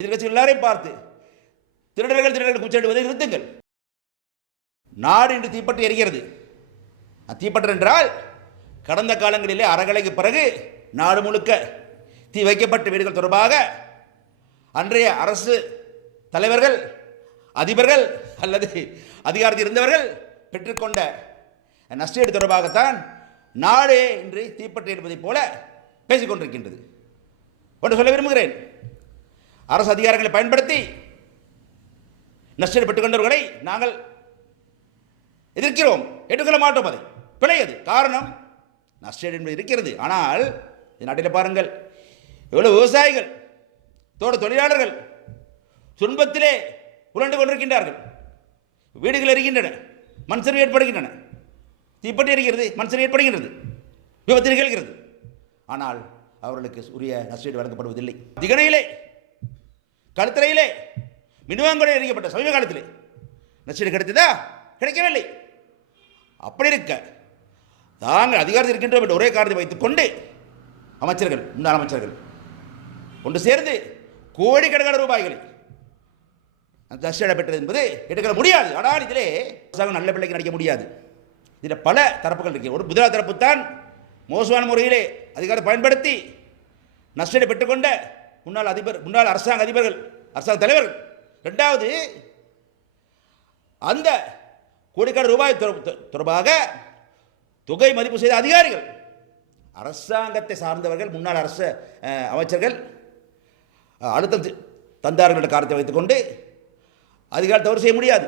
எதிர்க்கட்சிகள் எல்லாரையும் பார்த்து திருடர்கள் கூச்சலிடுவதை நிறுத்துங்கள். நாடு இன்று தீப்பற்றி எரிகிறது. தீப்பற்றல் என்றால் கடந்த காலங்களிலே அறகலைக்கு பிறகு நாடு முழுக்க தீ வைக்கப்பட்ட வீடுகள் தொடர்பாக அன்றைய அரசு தலைவர்கள், அதிபர்கள் அல்லது அதிகாரத்தில் இருந்தவர்கள் பெற்றுக்கொண்ட நஷ்டஈடு தொடர்பாகத்தான் நாடு இன்று தீப்பற்றி எரிப்பதைப் போல பேசிக்கொண்டிருக்கின்றது. ஒன்று சொல்ல விரும்புகிறேன். அரசு அதிகாரங்களை பயன்படுத்தி நஷ்டஈடு பெற்றுக்கொண்டவர்களை நாங்கள் எதிர்க்கிறோம், ஏற்றுக்கொள்ள மாட்டோம். அதை பிழையது. காரணம், நஷ்டஈடு என்பது இருக்கிறது. ஆனால் இந்த நாட்டில் பாருங்கள், எவ்வளவு விவசாயிகள், தோட்ட தொழிலாளர்கள் துன்பத்திலே உருண்டு கொண்டிருக்கின்றார்கள். வீடுகள் எரிகின்றன, மண் சரிவு ஏற்படுகின்றன, தீப்பற்றி எரிகிறது, மண் சரிவு ஏற்படுகின்றது, விபத்து நிகழ்கிறது. ஆனால் அவர்களுக்கு உரிய நஷ்டஈடு வழங்கப்படுவதில்லை. திகனையிலே, கழுத்தறையிலே மினுவாங்கோடு எரிக்கப்பட்ட சமீப காலத்திலே நஷ்டஈடு கிடைத்ததா? கிடைக்கவில்லை. அப்படி இருக்க தாங்கள் அதிகாரத்தில் இருக்கின்றோம் என்ற ஒரே காரணத்தை வைத்துக் கொண்டு அமைச்சர்கள், முன்னாள் அமைச்சர்கள் ஒன்று சேர்ந்து கோடிக்கணக்கான ரூபாய்களை நஷ்டஈடு பெற்றது என்பது எடுக்க முடியாது. ஆனால் இதிலே நல்ல பிள்ளைக்கு நடிக்க முடியாது. இதில் பல தரப்புகள் இருக்கிறது. ஒரு முதலாவது தரப்பு தான் மோசமான முறையிலே அதிகாரத்தை பயன்படுத்தி நஷ்டஈடு பெற்றுக்கொண்ட முன்னாள் அரசாங்க அதிபர்கள், அரசாங்க தலைவர்கள். இரண்டாவது, அந்த கோடிக்கணக்கான ரூபாய் தொடர்பாக தொகை மதிப்பு செய்த அதிகாரிகள், அரசாங்கத்தை சார்ந்தவர்கள், முன்னாள் அரசு அமைச்சர்கள் அழுத்தம் தந்தார்கள் என்ற காரணத்தை வைத்துக்கொண்டு அதிகாரம் தவறு செய்ய முடியாது.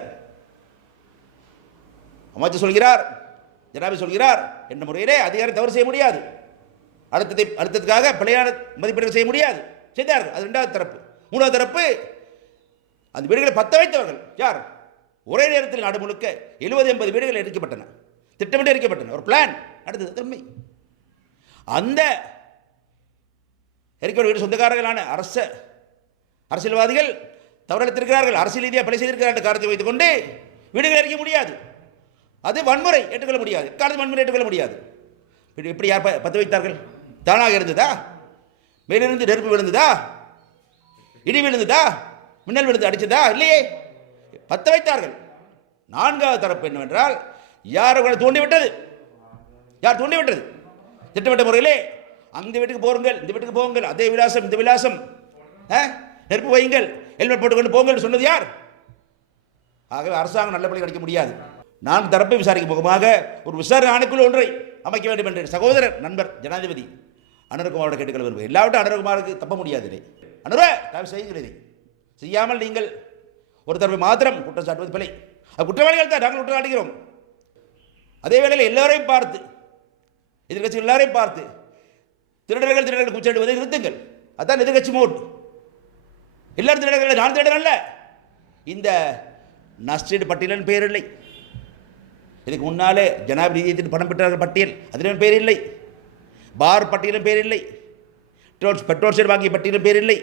அமைச்சர் சொல்கிறார், ஜனாதிபதி சொல்கிறார் என்ற முறையிலே அதிகாரம் தவறு செய்ய முடியாது. அழுத்தத்துக்காக பிழையான மதிப்பீடுகள் செய்ய முடியாது. செய்தார்கள். அது இரண்டாவது தரப்பு. மூணாவது தரப்பு, அந்த வீடுகளை பத்த வைத்தவர்கள் யார்? ஒரே நேரத்தில் நாடு முழுக்க 70-80 வீடுகள் எரிக்கப்பட்டன, திட்டமிட்டு எரிக்கப்பட்டன. ஒரு பிளான். அடுத்தது தன்மை. அந்த எரிக்கப்பட்ட வீடு சொந்தக்காரர்களான அரசியல்வாதிகள் தவறளித்திருக்கிறார்கள், அரசியல் ரீதியாக பிழை செய்திருக்கிறார்கள் காரணத்தை வைத்துக் கொண்டு வீடுகள் எரிக்க முடியாது. அது வன்முறை, ஏற்றுக்கொள்ள முடியாது. காரணம் வன்முறை ஏற்றுக்கொள்ள முடியாது. இப்படி யார் பத்த வைத்தார்கள்? தானாக இருந்ததா? மேலிருந்து நெருப்பு விழுந்ததா? இடி விழுந்ததா? மின்னல் விழுந்து அடிச்சதா? இல்லையே, பத்த வைத்தார்கள். நான்காவது தரப்பு என்னவென்றால், யார் அவர்களை தூண்டிவிட்டது? யார் தூண்டிவிட்டது? திட்டமிட்ட முறையிலே அந்த வீட்டுக்கு போருங்கள், இந்த வீட்டுக்கு போங்கள், அதே விலாசம், இந்த விலாசம், நெருப்பு வையுங்கள், ஹெல்மெட் போட்டுக்கொண்டு போங்கள் சொன்னது யார்? ஆகவே அரசாங்கம் நல்லபடி கிடைக்க முடியாது. நான்கு தரப்பை விசாரிக்கும் முகமாக ஒரு விசாரணை ஆணைக்குழு ஒன்றை அமைக்க வேண்டும் என்று சகோதரர் நண்பர் ஜனாதிபதி அனுரகுமாரோட கேட்டுக்கொள்ள விரும்புகிறேன். எல்லாவற்றும் அனுரகுமாருக்கு தப்ப முடியாது. அனுர செய்கிறது செய்யாமல் நீங்கள் ஒரு தரப்பை மாத்திரம் குற்றம் சாட்டுவது பிழை. அது குற்றவாளிகள் தான், நாங்கள் குற்றம் சாட்டுகிறோம். அதே வேளையில் எல்லாரையும் பார்த்து, எதிர்கட்சிகள் எல்லாரையும் பார்த்து திருடர்கள் கூச்சலிடுவதை நிறுத்துங்கள். அதுதான் எதிர்கட்சி மோட். எல்லாரும் திருடர்கள், நான் திருடன் அல்ல. இந்த நஷ்டஈடு பட்டியலின் பெயர் இல்லை. இதுக்கு முன்னாலே ஜனாதிபதி பணம் பெற்றார்கள் பட்டியல், அதிலும் பேர் இல்லை. பார் பட்டியலும் பேர் இல்லை. பெட்ரோல் சைடு வாங்கிய பட்டியலும் பேர் இல்லை.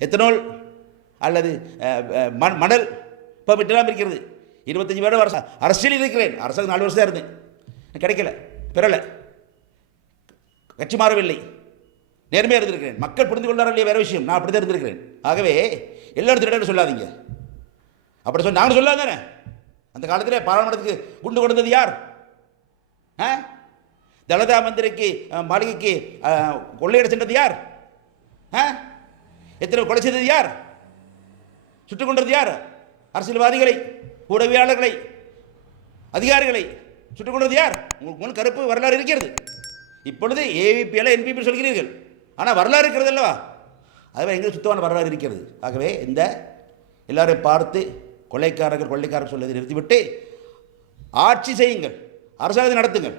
எத்தனால் அல்லது மணல் பெர்மிட்டெல்லாம் இருக்கிறது. 25 வருடம் அரசியல் இருக்கிறேன். அரசாங்கம் 4 வருஷம் தான் இருந்தேன், கிடைக்கல, பெறலை, கட்சி மாறவில்லை, நேர்மையாக இருந்திருக்கிறேன். மக்கள் புரிந்து கொள்ளார்கள் இல்லையா வேறு விஷயம். நான் அப்படி தான் இருந்திருக்கிறேன். ஆகவே எல்லாரும் திருடன்னு சொல்லாதீங்க. அப்படி சொல்லி நாங்கள் சொல்லாத தானே. அந்த காலத்தில் பாராளுமன்றத்துக்கு குண்டு கொடுத்தது யார்? தலதா மந்திரிக்கு மாளிகைக்கு கொள்ளையிட சென்றது யார்? எத்தனை கொலை செய்தது யார்? சுட்டுக் கொண்டது யார்? அரசியல்வாதிகளை, உதவியாளர்களை, அதிகாரிகளை சுட்டுக் கொண்டது யார்? உங்களுக்கு முன் கருப்பு வரலாறு இருக்கிறது. இப்பொழுது ஏவிபி அல்ல என்பிபி சொல்கிறீர்கள், ஆனால் வரலாறு இருக்கிறது அல்லவா? அதுவே எங்களுக்கு சுத்தமான வரலாறு இருக்கிறது. ஆகவே இந்த எல்லாரையும் பார்த்து கொள்ளைக்காரர்கள் சொல்வதை நிறுத்திவிட்டு ஆட்சி செய்யுங்கள், அரசாங்கத்தை நடத்துங்கள்.